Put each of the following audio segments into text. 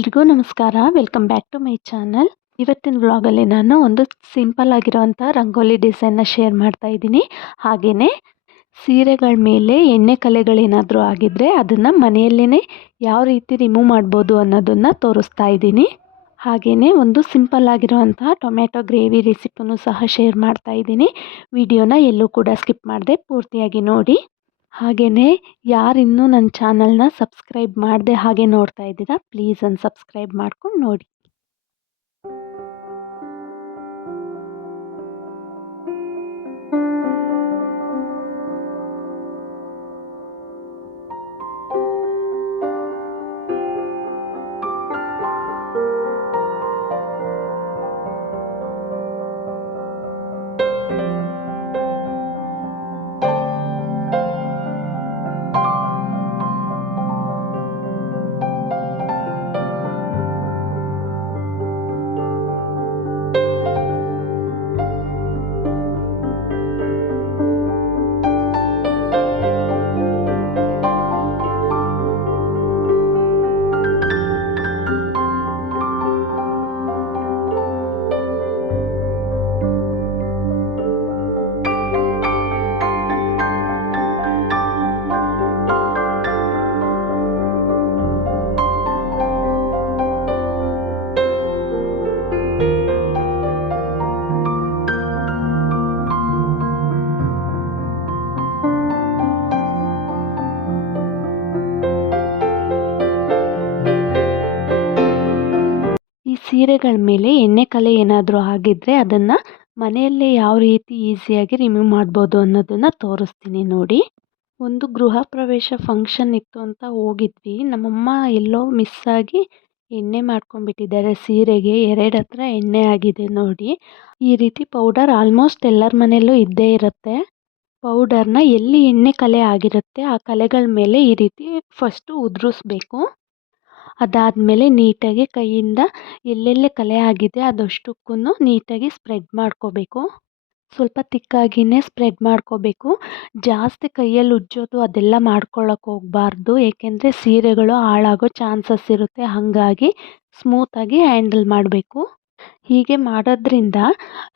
ಎಲ್ರಿಗೂ ನಮಸ್ಕಾರ. Welcome back to my channel ಇವತ್ತಿನ ವ್ಲಾಗಲ್ಲಿ ನಾನು ಒಂದು ಸಿಂಪಲ್ ಆಗಿರೋವಂಥ ರಂಗೋಲಿ ಡಿಸೈನ್ನ ಶೇರ್ ಮಾಡ್ತಾ ಇದ್ದೀನಿ. ಹಾಗೆಯೇ ಸೀರೆಗಳ ಮೇಲೆ ಎಣ್ಣೆ ಕಲೆಗಳೇನಾದರೂ ಆಗಿದ್ದರೆ ಅದನ್ನು ಮನೆಯಲ್ಲೇ ಯಾವ ರೀತಿ ರಿಮೂವ್ ಮಾಡ್ಬೋದು ಅನ್ನೋದನ್ನು ತೋರಿಸ್ತಾ ಇದ್ದೀನಿ. ಹಾಗೆಯೇ ಒಂದು ಸಿಂಪಲ್ ಆಗಿರೋವಂತಹ ಟೊಮೆಟೊ ಗ್ರೇವಿ ರೆಸಿಪಿನೂ ಸಹ ಶೇರ್ ಮಾಡ್ತಾ ಇದ್ದೀನಿ. ವಿಡಿಯೋನ ಎಲ್ಲೂ ಕೂಡ ಸ್ಕಿಪ್ ಮಾಡದೆ ಪೂರ್ತಿಯಾಗಿ ನೋಡಿ. ಹಾಗೆಯೇ ಯಾರಿನ್ನೂ ನನ್ನ ಚಾನಲ್ನ ಸಬ್ಸ್ಕ್ರೈಬ್ ಮಾಡದೆ ಹಾಗೆ ನೋಡ್ತಾ ಇದ್ದೀರಾ ಪ್ಲೀಸ್ ಅನ್ ಸಬ್ಸ್ಕ್ರೈಬ್ ಮಾಡ್ಕೊಂಡು ನೋಡಿ. ಈ ಸೀರೆಗಳ ಮೇಲೆ ಎಣ್ಣೆ ಕಲೆ ಏನಾದರೂ ಆಗಿದ್ದರೆ ಅದನ್ನು ಮನೆಯಲ್ಲೇ ಯಾವ ರೀತಿ ಈಸಿಯಾಗಿ ರಿಮೂವ್ ಮಾಡ್ಬೋದು ಅನ್ನೋದನ್ನು ತೋರಿಸ್ತೀನಿ ನೋಡಿ. ಒಂದು ಗೃಹ ಪ್ರವೇಶ ಫಂಕ್ಷನ್ ಇತ್ತು ಅಂತ ಹೋಗಿದ್ವಿ. ನಮ್ಮಮ್ಮ ಎಲ್ಲೋ ಮಿಸ್ ಆಗಿ ಎಣ್ಣೆ ಮಾಡ್ಕೊಂಡ್ಬಿಟ್ಟಿದ್ದಾರೆ ಸೀರೆಗೆ. ಎರಡು ಹತ್ರ ಎಣ್ಣೆ ಆಗಿದೆ ನೋಡಿ. ಈ ರೀತಿ ಪೌಡರ್ ಆಲ್ಮೋಸ್ಟ್ ಎಲ್ಲರ ಮನೆಯಲ್ಲೂ ಇದ್ದೇ ಇರುತ್ತೆ. ಪೌಡರ್ನ ಎಲ್ಲಿ ಎಣ್ಣೆ ಕಲೆ ಆಗಿರುತ್ತೆ ಆ ಕಲೆಗಳ ಮೇಲೆ ಈ ರೀತಿ ಫಸ್ಟು ಉದುರಿಸ್ಬೇಕು. ಅದಾದಮೇಲೆ ನೀಟಾಗಿ ಕೈಯಿಂದ ಎಲ್ಲೆಲ್ಲಿ ಕಲೆ ಆಗಿದೆ ಅದಷ್ಟಕ್ಕೂ ನೀಟಾಗಿ ಸ್ಪ್ರೆಡ್ ಮಾಡ್ಕೋಬೇಕು. ಸ್ವಲ್ಪ ತಿಕ್ಕಾಗಿಯೇ ಸ್ಪ್ರೆಡ್ ಮಾಡ್ಕೋಬೇಕು. ಜಾಸ್ತಿ ಕೈಯಲ್ಲಿ ಉಜ್ಜೋದು ಅದೆಲ್ಲ ಮಾಡ್ಕೊಳ್ಳೋಕೆ ಹೋಗಬಾರ್ದು. ಏಕೆಂದರೆ ಸೀರೆಗಳು ಹಾಳಾಗೋ ಚಾನ್ಸಸ್ ಇರುತ್ತೆ. ಹಾಗಾಗಿ ಸ್ಮೂತಾಗಿ ಹ್ಯಾಂಡಲ್ ಮಾಡಬೇಕು. ಹೀಗೆ ಮಾಡೋದ್ರಿಂದ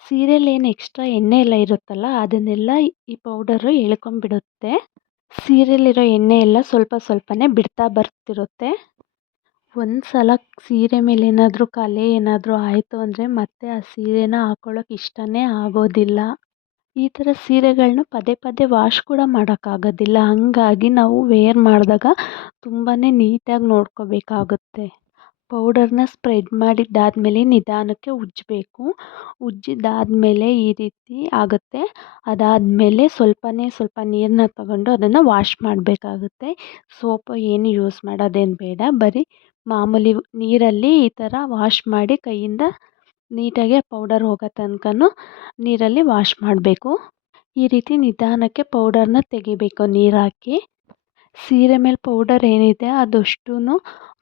ಸೀರೆಯಲ್ಲಿ ಏನು ಎಕ್ಸ್ಟ್ರಾ ಎಣ್ಣೆ ಎಲ್ಲ ಇರುತ್ತಲ್ಲ, ಅದನ್ನೆಲ್ಲ ಈ ಪೌಡರು ಎಳ್ಕೊಂಡ್ಬಿಡುತ್ತೆ. ಸೀರೆಲಿರೋ ಎಣ್ಣೆ ಎಲ್ಲ ಸ್ವಲ್ಪ ಸ್ವಲ್ಪನೇ ಬಿಡ್ತಾ ಬರ್ತಿರುತ್ತೆ. ಒಂದು ಸಲ ಸೀರೆ ಮೇಲೆ ಏನಾದರೂ ಕಲೆ ಏನಾದರೂ ಆಯಿತು ಅಂದರೆ ಮತ್ತೆ ಆ ಸೀರೆನ ಹಾಕೊಳ್ಳೋಕೆ ಇಷ್ಟನೇ ಆಗೋದಿಲ್ಲ. ಈ ಥರ ಸೀರೆಗಳನ್ನ ಪದೇ ಪದೇ ವಾಶ್ ಕೂಡ ಮಾಡೋಕ್ಕಾಗೋದಿಲ್ಲ. ಹಾಗಾಗಿ ನಾವು ವೇರ್ ಮಾಡಿದಾಗ ತುಂಬಾ ನೀಟಾಗಿ ನೋಡ್ಕೋಬೇಕಾಗುತ್ತೆ. ಪೌಡರ್ನ ಸ್ಪ್ರೆಡ್ ಮಾಡಿದ್ದಾದಮೇಲೆ ನಿಧಾನಕ್ಕೆ ಉಜ್ಜಬೇಕು. ಉಜ್ಜಿದ್ದಾದಮೇಲೆ ಈ ರೀತಿ ಆಗುತ್ತೆ. ಅದಾದಮೇಲೆ ಸ್ವಲ್ಪನೇ ಸ್ವಲ್ಪ ನೀರನ್ನ ತಗೊಂಡು ಅದನ್ನು ವಾಶ್ ಮಾಡಬೇಕಾಗುತ್ತೆ. ಸೋಪು ಏನು ಯೂಸ್ ಮಾಡೋದೇನು ಬೇಡ. ಬರೀ ಮಾಮೂಲಿ ನೀರಲ್ಲಿ ಈ ಥರ ವಾಶ್ ಮಾಡಿ ಕೈಯಿಂದ ನೀಟಾಗಿ ಪೌಡರ್ ಹೋಗೋ ತನಕನೂ ನೀರಲ್ಲಿ ವಾಶ್ ಮಾಡಬೇಕು. ಈ ರೀತಿ ನಿಧಾನಕ್ಕೆ ಪೌಡರ್ನ ತೆಗಿಬೇಕು ನೀರು ಹಾಕಿ. ಸೀರೆ ಮೇಲೆ ಪೌಡರ್ ಏನಿದೆ ಅದಷ್ಟೂ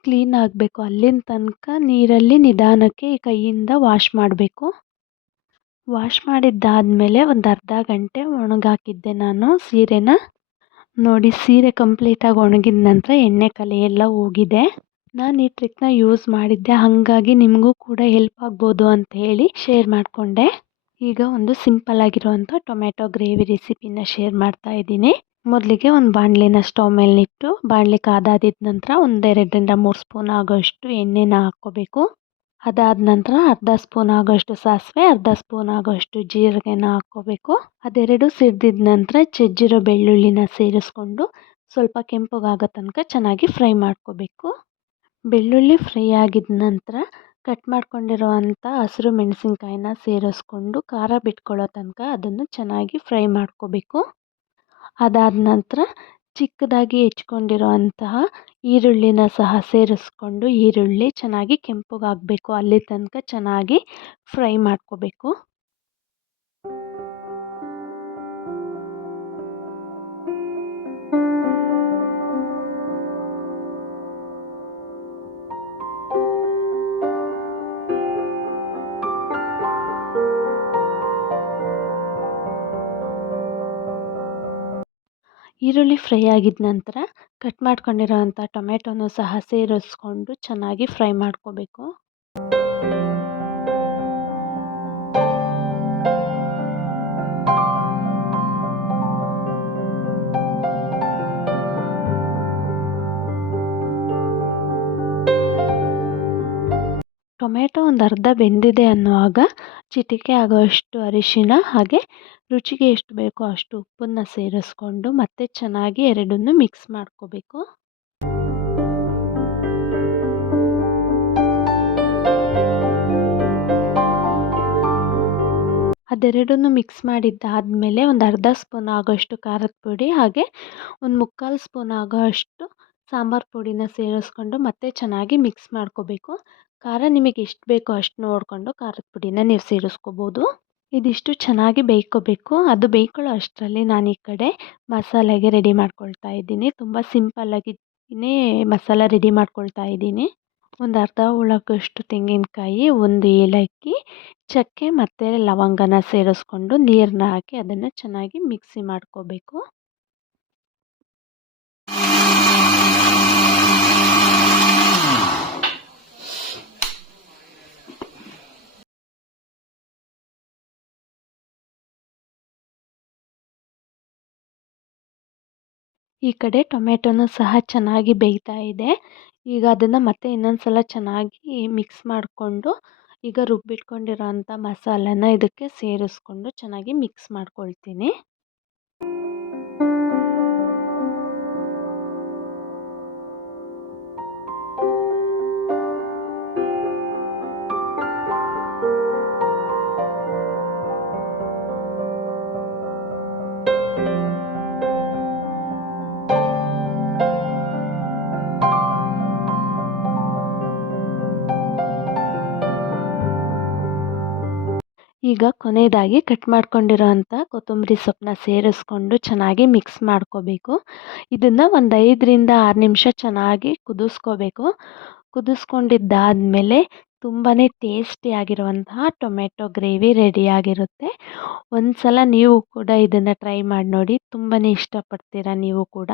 ಕ್ಲೀನ್ ಆಗಬೇಕು. ಅಲ್ಲಿನ ತನಕ ನೀರಲ್ಲಿ ನಿಧಾನಕ್ಕೆ ಕೈಯಿಂದ ವಾಶ್ ಮಾಡಬೇಕು. ವಾಶ್ ಮಾಡಿದ್ದಾದಮೇಲೆ ಒಂದು ಅರ್ಧ ಗಂಟೆ ಒಣಗಾಕಿದ್ದೆ ನಾನು ಸೀರೆನ. ನೋಡಿ ಸೀರೆ ಕಂಪ್ಲೀಟಾಗಿ ಒಣಗಿದ ನಂತರ ಎಣ್ಣೆ ಕಲೆ ಎಲ್ಲ ಹೋಗಿದೆ. ನಾನು ಈ ಟ್ರಿಕ್ನ ಯೂಸ್ ಮಾಡಿದ್ದೆ, ಹಾಗಾಗಿ ನಿಮಗೂ ಕೂಡ ಹೆಲ್ಪ್ ಆಗ್ಬೋದು ಅಂತ ಹೇಳಿ ಶೇರ್ ಮಾಡಿಕೊಂಡೆ. ಈಗ ಒಂದು ಸಿಂಪಲ್ ಆಗಿರುವಂಥ ಟೊಮೆಟೊ ಗ್ರೇವಿ ರೆಸಿಪಿನ ಶೇರ್ ಮಾಡ್ತಾ ಇದ್ದೀನಿ. ಮೊದಲಿಗೆ ಒಂದು ಬಾಣಲಿನ ಸ್ಟವ್ ಇಟ್ಟು ಬಾಣಲಿ ಕಾದಾದಿದ ನಂತರ ಒಂದೆರಡರಿಂದ ಮೂರು ಸ್ಪೂನ್ ಆಗೋಷ್ಟು ಎಣ್ಣೆನ ಹಾಕ್ಕೋಬೇಕು. ಅದಾದ ನಂತರ ಅರ್ಧ ಸ್ಪೂನ್ ಆಗೋಷ್ಟು ಸಾಸಿವೆ, ಅರ್ಧ ಸ್ಪೂನ್ ಆಗೋಷ್ಟು ಜೀರಿಗೆನ ಹಾಕ್ಕೋಬೇಕು. ಅದೆರಡು ಸಿಡ್ದಿದ ನಂತರ ಚಜ್ಜಿರೋ ಬೆಳ್ಳುಳ್ಳಿನ ಸೇರಿಸ್ಕೊಂಡು ಸ್ವಲ್ಪ ಕೆಂಪಗಾಗೋ ತನಕ ಚೆನ್ನಾಗಿ ಫ್ರೈ ಮಾಡ್ಕೋಬೇಕು. ಬೆಳ್ಳುಳ್ಳಿ ಫ್ರೈ ಆಗಿದ ನಂತರ ಕಟ್ ಮಾಡ್ಕೊಂಡಿರುವಂಥ ಹಸಿರು ಮೆಣಸಿನ್ಕಾಯಿನ ಸೇರಿಸ್ಕೊಂಡು ಖಾರ ಬಿಟ್ಕೊಳ್ಳೋ ತನಕ ಅದನ್ನು ಚೆನ್ನಾಗಿ ಫ್ರೈ ಮಾಡ್ಕೋಬೇಕು. ಅದಾದ ನಂತರ ಚಿಕ್ಕದಾಗಿ ಹೆಚ್ಕೊಂಡಿರುವಂತಹ ಈರುಳ್ಳಿನ ಸಹ ಸೇರಿಸ್ಕೊಂಡು ಈರುಳ್ಳಿ ಚೆನ್ನಾಗಿ ಕೆಂಪಗಾಗಬೇಕು. ಅಲ್ಲಿ ತನಕ ಚೆನ್ನಾಗಿ ಫ್ರೈ ಮಾಡ್ಕೋಬೇಕು. ಈರುಳ್ಳಿ ಫ್ರೈ ಆಗಿದ ನಂತರ ಕಟ್ ಮಾಡ್ಕೊಂಡಿರೋವಂಥ ಟೊಮೆಟೊನೂ ಸಹ ಸೇರಿಸ್ಕೊಂಡು ಚೆನ್ನಾಗಿ ಫ್ರೈ ಮಾಡ್ಕೋಬೇಕು. ಟೊಮೆಟೊ ಒಂದು ಅರ್ಧ ಬೆಂದಿದೆ ಅನ್ನುವಾಗ ಚಿಟಿಕೆ ಆಗುವಷ್ಟು ಅರಿಶಿಣ ಹಾಗೆ ರುಚಿಗೆ ಎಷ್ಟು ಬೇಕೋ ಅಷ್ಟು ಉಪ್ಪನ್ನು ಸೇರಿಸ್ಕೊಂಡು ಮತ್ತೆ ಚೆನ್ನಾಗಿ ಎರಡನ್ನೂ ಮಿಕ್ಸ್ ಮಾಡ್ಕೋಬೇಕು. ಅದೆರಡನ್ನೂ ಮಿಕ್ಸ್ ಮಾಡಿದ್ದಾದಮೇಲೆ ಒಂದು ಅರ್ಧ ಸ್ಪೂನ್ ಆಗೋಷ್ಟು ಖಾರದ ಪುಡಿ ಹಾಗೆ ಒಂದು ಮುಕ್ಕಾಲು ಸ್ಪೂನ್ ಆಗೋ ಅಷ್ಟು ಸಾಂಬಾರು ಪುಡಿನ ಸೇರಿಸ್ಕೊಂಡು ಮತ್ತೆ ಚೆನ್ನಾಗಿ ಮಿಕ್ಸ್ ಮಾಡ್ಕೋಬೇಕು. ಖಾರ ನಿಮಗೆ ಎಷ್ಟು ಬೇಕೋ ಅಷ್ಟು ನೋಡಿಕೊಂಡು ಖಾರದ ಪುಡಿನ ನೀವು ಸೇರಿಸ್ಕೋಬೋದು. ಇದಿಷ್ಟು ಚೆನ್ನಾಗಿ ಬೇಯ್ಕೋಬೇಕು. ಅದು ಬೇಯ್ಕೊಳ್ಳೋ ಅಷ್ಟರಲ್ಲಿ ನಾನು ಈ ಕಡೆ ಮಸಾಲೆಗೆ ರೆಡಿ ಮಾಡ್ಕೊಳ್ತಾ ಇದ್ದೀನಿ. ತುಂಬ ಸಿಂಪಲ್ಲಾಗಿನೇ ಮಸಾಲ ರೆಡಿ ಮಾಡ್ಕೊಳ್ತಾ ಇದ್ದೀನಿ. ಒಂದು ಅರ್ಧ ಉಳಗಷ್ಟು ತೆಂಗಿನಕಾಯಿ, ಒಂದು ಏಲಕ್ಕಿ, ಚಕ್ಕೆ ಮತ್ತು ಲವಂಗನ ಸೇರಿಸ್ಕೊಂಡು ನೀರನ್ನ ಹಾಕಿ ಅದನ್ನು ಚೆನ್ನಾಗಿ ಮಿಕ್ಸಿ ಮಾಡ್ಕೋಬೇಕು. ಈ ಕಡೆ ಟೊಮೆಟೊನೂ ಸಹ ಚೆನ್ನಾಗಿ ಬೇಯ್ತಾ ಇದೆ. ಈಗ ಅದನ್ನು ಮತ್ತೆ ಇನ್ನೊಂದು ಸಲ ಚೆನ್ನಾಗಿ ಮಿಕ್ಸ್ ಮಾಡಿಕೊಂಡು, ಈಗ ರುಬ್ಬಿಟ್ಕೊಂಡಿರೋ ಅಂಥ ಮಸಾಲೆನ ಇದಕ್ಕೆ ಸೇರಿಸ್ಕೊಂಡು ಚೆನ್ನಾಗಿ ಮಿಕ್ಸ್ ಮಾಡ್ಕೊಳ್ತೀನಿ. ಈಗ ಕೊನೆಯದಾಗಿ ಕಟ್ ಮಾಡ್ಕೊಂಡಿರೋ ಅಂಥ ಕೊತ್ತಂಬರಿ ಸೊಪ್ಪನ್ನ ಸೇರಿಸ್ಕೊಂಡು ಚೆನ್ನಾಗಿ ಮಿಕ್ಸ್ ಮಾಡ್ಕೋಬೇಕು. ಇದನ್ನು ಒಂದು ಐದರಿಂದ ಆರು ನಿಮಿಷ ಚೆನ್ನಾಗಿ ಕುದಿಸ್ಕೋಬೇಕು. ಕುದಿಸ್ಕೊಂಡಿದ್ದಾದಮೇಲೆ ತುಂಬಾ ಟೇಸ್ಟಿಯಾಗಿರುವಂತಹ ಟೊಮೆಟೊ ಗ್ರೇವಿ ರೆಡಿಯಾಗಿರುತ್ತೆ ಒಂದು ಸಲ ನೀವು ಕೂಡ ಇದನ್ನು ಟ್ರೈ ಮಾಡಿ ನೋಡಿ ತುಂಬಾ ಇಷ್ಟಪಡ್ತೀರ ನೀವು ಕೂಡ.